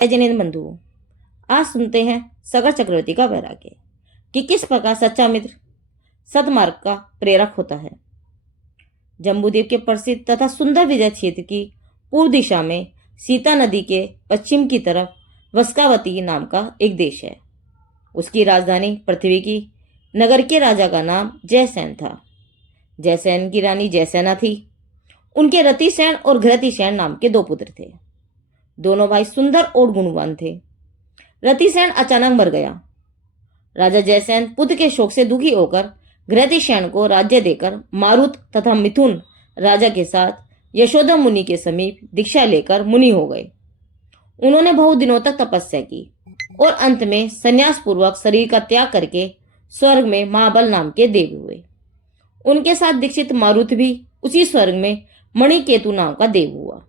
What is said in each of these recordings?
जिनेंद्र बंधुओं, आज सुनते हैं सगर चक्रवर्ती का वैराग्य कि किस प्रकार सच्चा मित्र सदमार्ग का प्रेरक होता है। जम्बूद्वीप के प्रसिद्ध तथा सुंदर विजय क्षेत्र की पूर्व दिशा में सीता नदी के पश्चिम की तरफ वस्कावती नाम का एक देश है। उसकी राजधानी पृथ्वी की नगर के राजा का नाम जयसेन था। जयसेन की रानी जयसेना थी। उनके रतिसेन और घृतिसेन नाम के दो पुत्र थे। दोनों भाई सुंदर और गुणवान थे। रतिसेन अचानक मर गया। राजा जयसेन पुत्र के शोक से दुखी होकर घृतिसेन को राज्य देकर मारुत तथा मिथुन राजा के साथ यशोदा मुनि के समीप दीक्षा लेकर मुनि हो गए। उन्होंने बहुत दिनों तक तपस्या की और अंत में संन्यास पूर्वक शरीर का त्याग करके स्वर्ग में महाबल नाम के देव हुए। उनके साथ दीक्षित मारुत भी उसी स्वर्ग में मणिकेतु नाम का देव हुआ।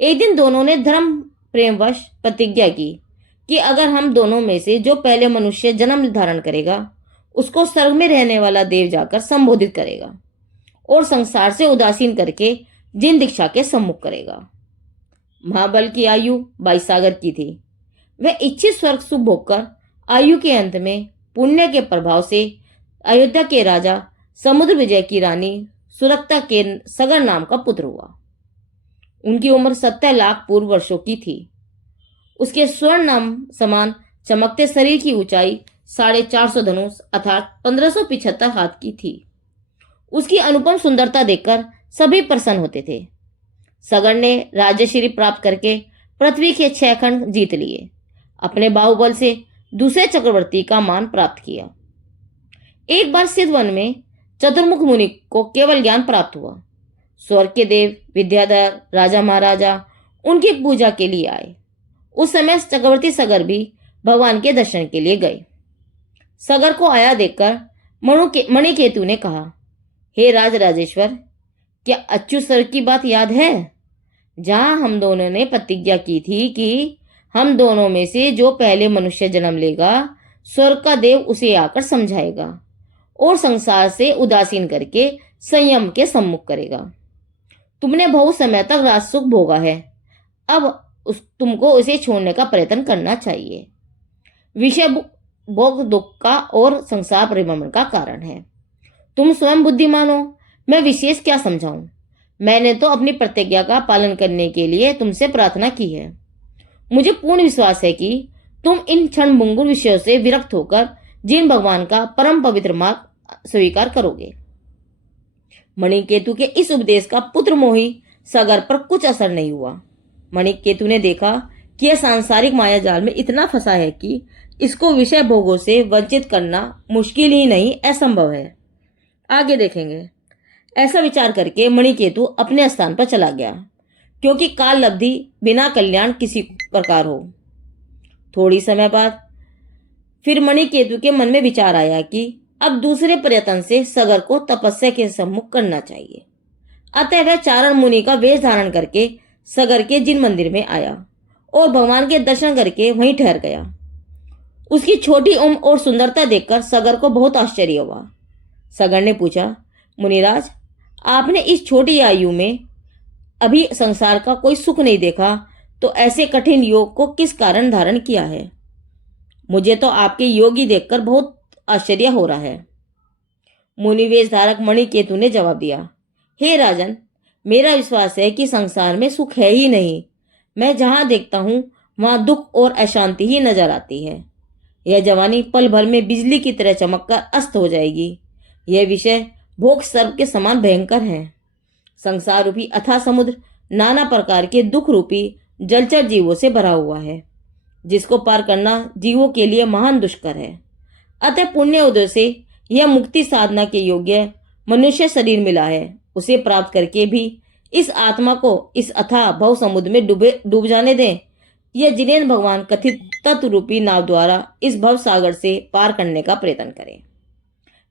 एक दिन दोनों ने धर्म प्रेमवश प्रतिज्ञा की कि अगर हम दोनों में से जो पहले मनुष्य जन्म धारण करेगा उसको स्वर्ग में रहने वाला देव जाकर संबोधित करेगा और संसार से उदासीन करके जिन दीक्षा के सम्मुख करेगा। महाबल की आयु 22 सागर की थी। वह इच्छित स्वर्ग सुख भोगकर आयु के अंत में पुण्य के प्रभाव से अयोध्या के राजा समुद्र विजय की रानी सुरक्षा के सगर नाम का पुत्र हुआ। उनकी उम्र 70 लाख पूर्व वर्षों की थी। उसके स्वर्ण नाम समान चमकते शरीर की ऊंचाई 450 धनुष अर्थात 1575 हाथ की थी। उसकी अनुपम सुंदरता देखकर सभी प्रसन्न होते थे। सगर ने राज्यश्री प्राप्त करके पृथ्वी के 6 खंड जीत लिए। अपने बाहुबल से दूसरे चक्रवर्ती का मान प्राप्त किया। एक बार सिद्धवन में चतुर्मुख मुनि को केवल ज्ञान प्राप्त हुआ। स्वर्ग के देव विद्याधर राजा महाराजा उनकी पूजा के लिए आए। उस समय चक्रवर्ती सगर भी भगवान के दर्शन के लिए गए। सगर को आया देखकर मणिकेतु ने कहा, हे राज राजेश्वर, क्या अच्युत स्वर्ग की बात याद है, जहां हम दोनों ने प्रतिज्ञा की थी कि हम दोनों में से जो पहले मनुष्य जन्म लेगा स्वर्ग का देव उसे आकर समझाएगा और संसार से उदासीन करके संयम के सम्मुख करेगा। तुमने बहुत समय तक राजसुख भोगा है, अब तुमको उसे छोड़ने का प्रयत्न करना चाहिए। विषय भोग दुख का और संसार परिभ्रमण का कारण है। तुम स्वयं बुद्धिमान हो, मैं विशेष क्या समझाऊं। मैंने तो अपनी प्रतिज्ञा का पालन करने के लिए तुमसे प्रार्थना की है। मुझे पूर्ण विश्वास है कि तुम इन क्षणभंगुर विषयों से विरक्त होकर जिन भगवान का परम पवित्र मार्ग स्वीकार करोगे। मणिकेतु के इस उपदेश का पुत्र मोही सगर पर कुछ असर नहीं हुआ। मणिकेतु ने देखा कि यह सांसारिक माया जाल में इतना फंसा है कि इसको विषय भोगों से वंचित करना मुश्किल ही नहीं असंभव है। आगे देखेंगे। ऐसा विचार करके मणिकेतु अपने स्थान पर चला गया, क्योंकि काल लब्धि बिना कल्याण किसी प्रकार हो। थोड़ी समय बाद फिर मणिकेतु के मन में विचार आया कि अब दूसरे प्रयत्न से सगर को तपस्या के सम्मुख करना चाहिए। अतः वह चारण मुनि का वेश धारण करके सगर के जिन मंदिर में आया और भगवान के दर्शन करके वहीं ठहर गया। उसकी छोटी उम्र और सुंदरता देखकर सगर को बहुत आश्चर्य हुआ। सगर ने पूछा, मुनिराज, आपने इस छोटी आयु में अभी संसार का कोई सुख नहीं देखा, तो ऐसे कठिन योग को किस कारण धारण किया है। मुझे तो आपके योग ही देखकर बहुत आश्चर्य हो रहा है। मुनिवेश धारक मणिकेतु ने जवाब दिया, हे राजन, मेरा विश्वास है कि संसार में सुख है ही नहीं। मैं जहां देखता हूं वहां दुख और अशांति ही नजर आती है। यह जवानी पल भर में बिजली की तरह चमककर अस्त हो जाएगी। यह विषय भोग सर्प के समान भयंकर है। संसार रूपी अथाह समुद्र नाना प्रकार के दुख रूपी जलचर जीवों से भरा हुआ है, जिसको पार करना जीवों के लिए महान दुष्कर है। अतः पुण्य उदय से यह मुक्ति साधना के योग्य मनुष्य शरीर मिला है। उसे प्राप्त करके भी इस आत्मा को इस अथाह भव समुद्र में डूब जाने दें। यह जिनेंद्र भगवान कथित तत्व रूपी नाव द्वारा इस भव सागर से पार करने का प्रयत्न करें।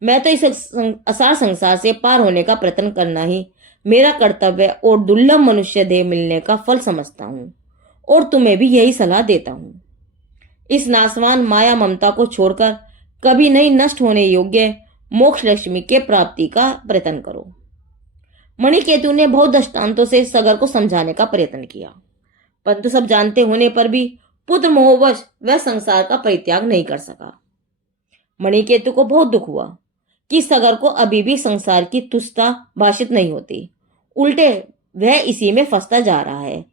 मैं तो इस असार संसार से पार होने का प्रयत्न करना ही मेरा कर्तव्य और दुर्लभ मनुष्य देह मिलने का फल समझता हूँ और तुम्हें भी यही सलाह देता हूँ। इस नासवान माया ममता को छोड़कर कभी नहीं नष्ट होने योग्य मोक्ष लक्ष्मी के प्राप्ति का प्रयत्न करो। मणिकेतु ने बहुत दृष्टांतों से सगर को समझाने का प्रयत्न किया, परंतु सब जानते होने पर भी पुत्र मोहवश वह संसार का परित्याग नहीं कर सका। मणिकेतु को बहुत दुख हुआ कि सगर को अभी भी संसार की तुच्छता भाषित नहीं होती, उल्टे वह इसी में फंसता जा रहा है।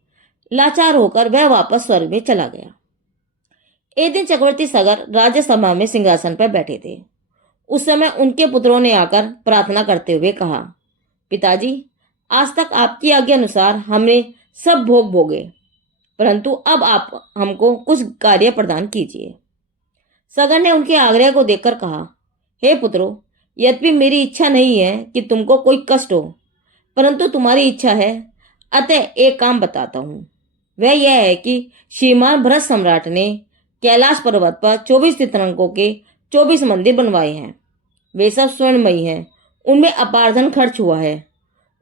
लाचार होकर वह वापस स्वर्ग में चला गया। एक दिन चक्रवर्ती सगर राज्यसभा में सिंहासन पर बैठे थे। उस समय उनके पुत्रों ने आकर प्रार्थना करते हुए कहा, पिताजी, आज तक आपकी आज्ञा अनुसार हमने सब भोग भोगे, परंतु अब आप हमको कुछ कार्य प्रदान कीजिए। सगर ने उनके आग्रह को देखकर कहा, हे पुत्रों, यद्यपि मेरी इच्छा नहीं है कि तुमको कोई कष्ट हो, परंतु तुम्हारी इच्छा है, अतः एक काम बताता हूँ। वह यह है कि श्रीमान भरत सम्राट ने कैलाश पर्वत पर 24 तीर्थंकरों के 24 मंदिर बनवाए हैं। वे सब स्वर्णमयी हैं, उनमें अपार धन खर्च हुआ है।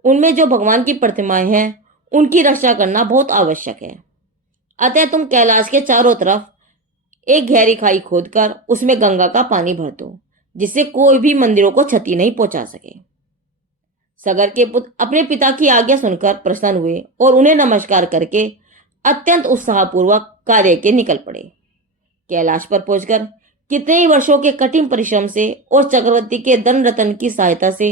उनमें जो भगवान की प्रतिमाएं हैं उनकी रक्षा करना बहुत आवश्यक है। अतः तुम कैलाश के चारों तरफ एक गहरी खाई खोदकर उसमें गंगा का पानी भर दो, जिससे कोई भी मंदिरों को क्षति नहीं पहुंचा सके। सगर के पुत्र अपने पिता की आज्ञा सुनकर प्रसन्न हुए और उन्हें नमस्कार करके अत्यंत उत्साहपूर्वक कार्य के निकल पड़े। कैलाश पर पहुंचकर कितने ही वर्षों के कठिन परिश्रम से और चक्रवर्ती के धन रत्न की सहायता से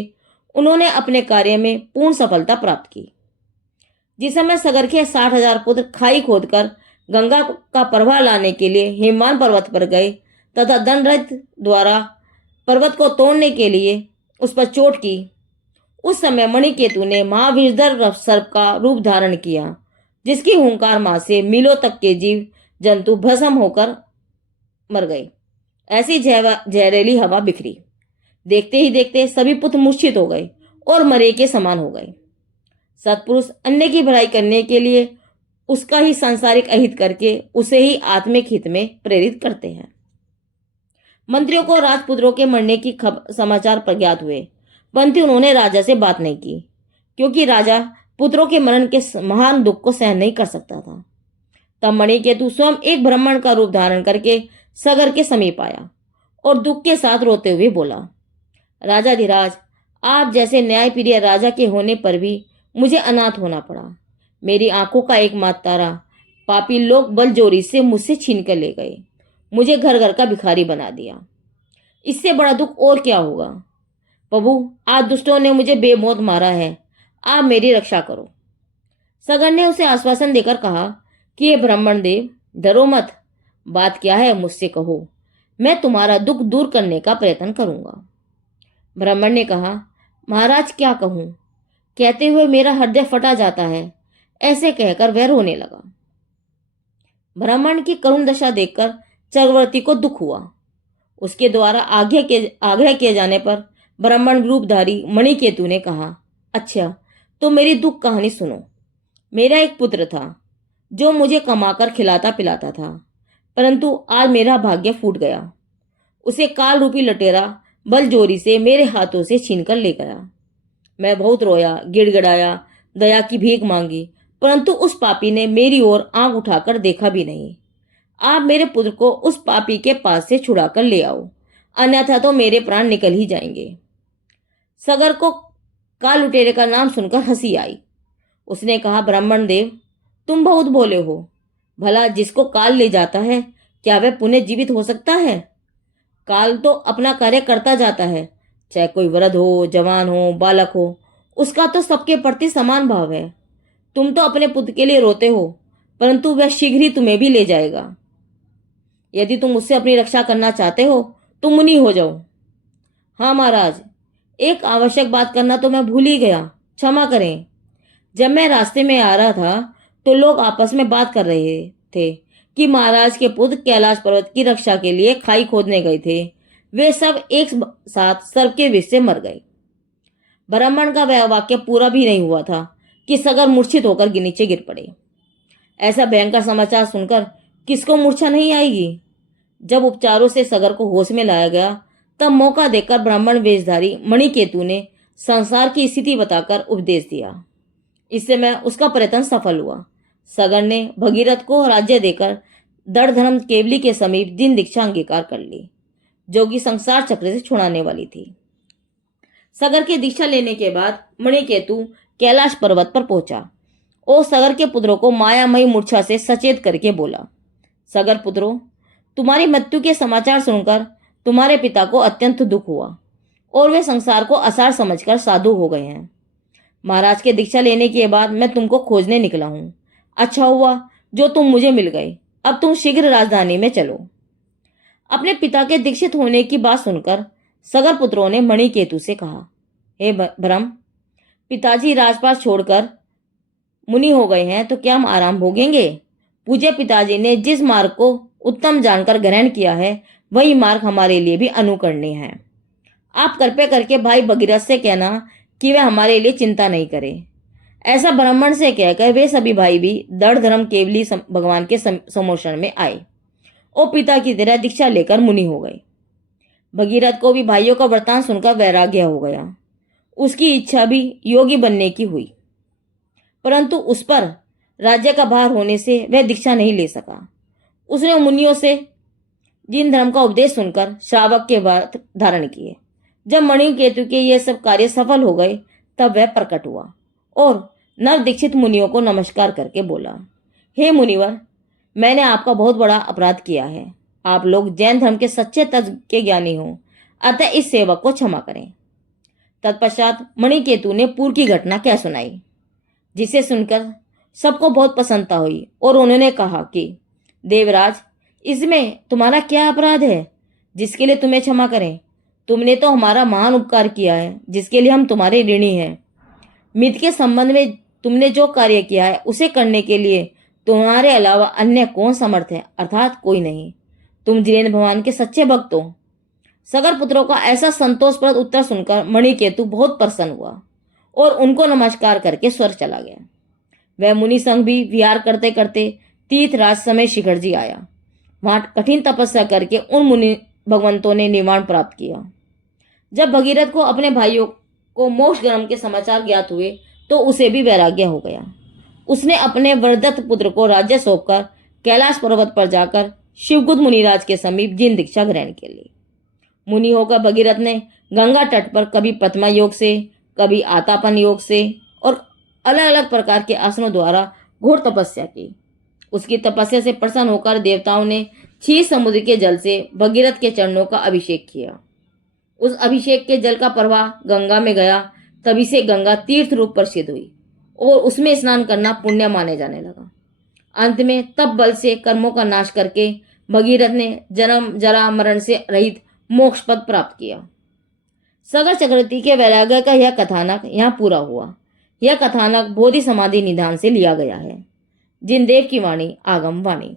उन्होंने अपने कार्य में पूर्ण सफलता प्राप्त की। जिस समय सगर के 60,000 पुत्र खाई खोदकर गंगा का प्रवाह लाने के लिए हिमवान पर्वत पर गए तथा दंडरथ द्वारा पर्वत को तोड़ने के लिए उस पर चोट की, उस समय मणिकेतु ने महाविषधर सर्प का रूप धारण किया, जिसकी हुंकार मां से मीलों तक के जीव जंतु भस्म होकर मर गए। ऐसी जहरीली हवा बिखरी, देखते ही देखते सभी पुत्र मूर्छित हो गए और मरे के समान हो गए। सत्पुरुष अन्य की भलाई करने के लिए उसका ही सांसारिक अहित करके उसे ही आत्मिक हित में प्रेरित करते हैं। मंत्रियों को राजपुत्रों के मरने की समाचार प्रज्ञात हुए, परंतु उन्होंने राजा से बात नहीं की, क्योंकि राजा पुत्रों के मरण के महान दुख को सहन नहीं कर सकता था। तब मणिकेतु स्वयं एक ब्राह्मण का रूप धारण करके सगर के समीप आया और दुख के साथ रोते हुए बोला, राजाधिराज, आप जैसे न्यायप्रिय राजा के होने पर भी मुझे अनाथ होना पड़ा। मेरी आंखों का एकमात्र तारा पापी लोग बलजोरी से मुझसे छीन कर ले गए, मुझे घर घर का भिखारी बना दिया। इससे बड़ा दुख और क्या होगा। प्रभु, आज दुष्टों ने मुझे बेमौत मारा है, आप मेरी रक्षा करो। सगर ने उसे आश्वासन देकर कहा कि ये ब्राह्मण देव, डरो मत, बात क्या है मुझसे कहो, मैं तुम्हारा दुख दूर करने का प्रयत्न करूंगा। ब्राह्मण ने कहा, महाराज क्या कहूं, कहते हुए मेरा हृदय फटा जाता है। ऐसे कहकर वह रोने लगा। ब्राह्मण की करुण दशा देखकर चक्रवर्ती को दुख हुआ। उसके द्वारा आग्रह किए जाने पर ब्राह्मण रूपधारी मणिकेतु ने कहा, अच्छा तो मेरी दुख कहानी सुनो। मेरा एक पुत्र था जो मुझे कमाकर खिलाता पिलाता था, परंतु आज मेरा भाग्य फूट गया। उसे काल रूपी लटेरा बलजोरी से मेरे हाथों से छीनकर ले गया। मैं बहुत रोया, गिड़गिड़ाया, दया की भीख मांगी, परंतु उस पापी ने मेरी ओर आंख उठाकर देखा भी नहीं। आप मेरे पुत्र को उस पापी के पास से छुड़ाकर ले आओ, अन्यथा तो मेरे प्राण निकल ही जाएंगे। सगर को काल लुटेरे का नाम सुनकर हंसी आई। उसने कहा, ब्राह्मण देव, तुम बहुत भोले हो। भला जिसको काल ले जाता है, क्या वह पुनः जीवित हो सकता है? काल तो अपना कार्य करता जाता है, चाहे कोई वृद्ध हो, जवान हो, बालक हो, उसका तो सबके प्रति समान भाव है। तुम तो अपने पुत्र के लिए रोते हो, परंतु वह शीघ्र ही तुम्हें भी ले जाएगा। यदि तुम उससे अपनी रक्षा करना चाहते हो तो मुनि हो जाओ। हाँ महाराज, एक आवश्यक बात करना तो मैं भूल ही गया, क्षमा करें। जब मैं रास्ते में आ रहा था तो लोग आपस में बात कर रहे थे कि महाराज के पुत्र कैलाश पर्वत की रक्षा के लिए खाई खोदने गए थे। वे सब एक साथ सर्प के विष से मर गए। ब्राह्मण का वह वाक्य पूरा भी नहीं हुआ था कि सगर मूर्छित होकर नीचे गिर पड़े। ऐसा भयंकर समाचार सुनकर किसको मूर्छा नहीं आएगी। जब उपचारों से सगर को होश में लाया गया, तब मौका देखकर ब्राह्मण वेशधारी मणिकेतु ने संसार की स्थिति बताकर उपदेश दिया। इससे मैं उसका प्रयत्न सफल हुआ। सगर ने भगीरथ को राज्य देकर दृढ़ धर्म केवली के समीप दिन दीक्षा अंगीकार कर ली, जो कि संसार चक्र से छुड़ाने वाली थी। सगर की दीक्षा लेने के बाद मणिकेतु कैलाश पर्वत पर पहुंचा और सगर के पुत्रों को मायामयी मूर्छा से सचेत करके बोला, सगर पुत्रों, तुम्हारी मृत्यु के समाचार सुनकर तुम्हारे पिता को अत्यंत दुख हुआ और वे संसार को असार समझकर साधु हो गए हैं। महाराज के दीक्षा लेने के बाद मैं तुमको खोजने निकला हूं। अच्छा हुआ जो तुम मुझे मिल गए। अब तुम शीघ्र राजधानी में चलो। अपने पिता के दीक्षित होने की बात सुनकर सगर पुत्रों ने मणिकेतु से कहा, हे ब्रह्म, पिताजी राजपाट छोड़कर मुनि हो गए हैं तो क्या हम आराम भोगेंगे? पूज्य पिताजी ने जिस मार्ग को उत्तम जानकर ग्रहण किया है वही मार्ग हमारे लिए भी अनुकरणीय है। आप कृपया करके भाई भगीरथ से कहना कि वे हमारे लिए चिंता नहीं करे। ऐसा ब्राह्मण से कहकर वे सभी भाई भी दृढ़ धर्म केवली भगवान के समोषण में आए और पिता की तरह दीक्षा लेकर मुनि हो गए। भगीरथ को भी भाइयों का वृतांत सुनकर वैराग्य हो गया। उसकी इच्छा भी योगी बनने की हुई, परंतु उस पर राज्य का भार होने से वह दीक्षा नहीं ले सका। उसने मुनियों से जिन धर्म का उपदेश सुनकर श्रावक के व्रत धारण किए। जब मणिकेतु के ये सब कार्य सफल हो गए तब वह प्रकट हुआ और नव दीक्षित मुनियों को नमस्कार करके बोला, हे मुनिवर, मैंने आपका बहुत बड़ा अपराध किया है। आप लोग जैन धर्म के सच्चे तत्व के ज्ञानी हो, अतः इस सेवक को क्षमा करें। तत्पश्चात मणिकेतु ने पूर्व की घटना कह सुनाई, जिसे सुनकर सबको बहुत प्रसन्नता हुई और उन्होंने कहा कि देवराज, इसमें तुम्हारा क्या अपराध है जिसके लिए तुम्हें क्षमा करें? तुमने तो हमारा महान उपकार किया है जिसके लिए हम तुम्हारे ऋणी हैं। मित्र के संबंध में तुमने जो कार्य किया है उसे करने के लिए तुम्हारे अलावा अन्य कौन समर्थ है? अर्थात कोई नहीं। तुम जिनेन्द्र भगवान के सच्चे भक्त हो। सगर पुत्रों का ऐसा संतोषप्रद उत्तर सुनकर मणिकेतु बहुत प्रसन्न हुआ और उनको नमस्कार करके स्वर्ग चला गया। वह मुनि संग भी विहार करते करते तीर्थराज समय शिखर जी आया। वहां कठिन तपस्या करके उन मुनि भगवंतों ने निर्वाण प्राप्त किया। जब भगीरथ को अपने भाइयों को मोक्ष गमन के समाचार ज्ञात हुए तो उसे भी वैराग्य हो गया। उसने अपने वरदत्त पुत्र को राज्य सौंपकर कैलाश पर्वत पर जाकर शिवगुद मुनिराज के समीप जिन दीक्षा ग्रहण के लिए मुनि होकर भगीरथ ने गंगा तट पर कभी प्रतिमा योग से, कभी आतापन योग से और अलग अलग प्रकार के आसनों द्वारा घोर तपस्या की। उसकी तपस्या से प्रसन्न होकर देवताओं ने क्षीर समुद्र के जल से भगीरथ के चरणों का अभिषेक किया। उस अभिषेक के जल का प्रवाह गंगा में गया, तभी से गंगा तीर्थ रूप प्रसिद्ध हुई और उसमें स्नान करना पुण्य माने जाने लगा। अंत में तप बल से कर्मों का नाश करके भगीरथ ने जन्म जरा मरण से रहित मोक्ष पद प्राप्त किया। सगर चक्रवर्ती के वैराग्य का यह कथानक यहाँ पूरा हुआ। यह कथानक बोधि समाधि निधान से लिया गया है। जिनदेव की वाणी आगम वाणी।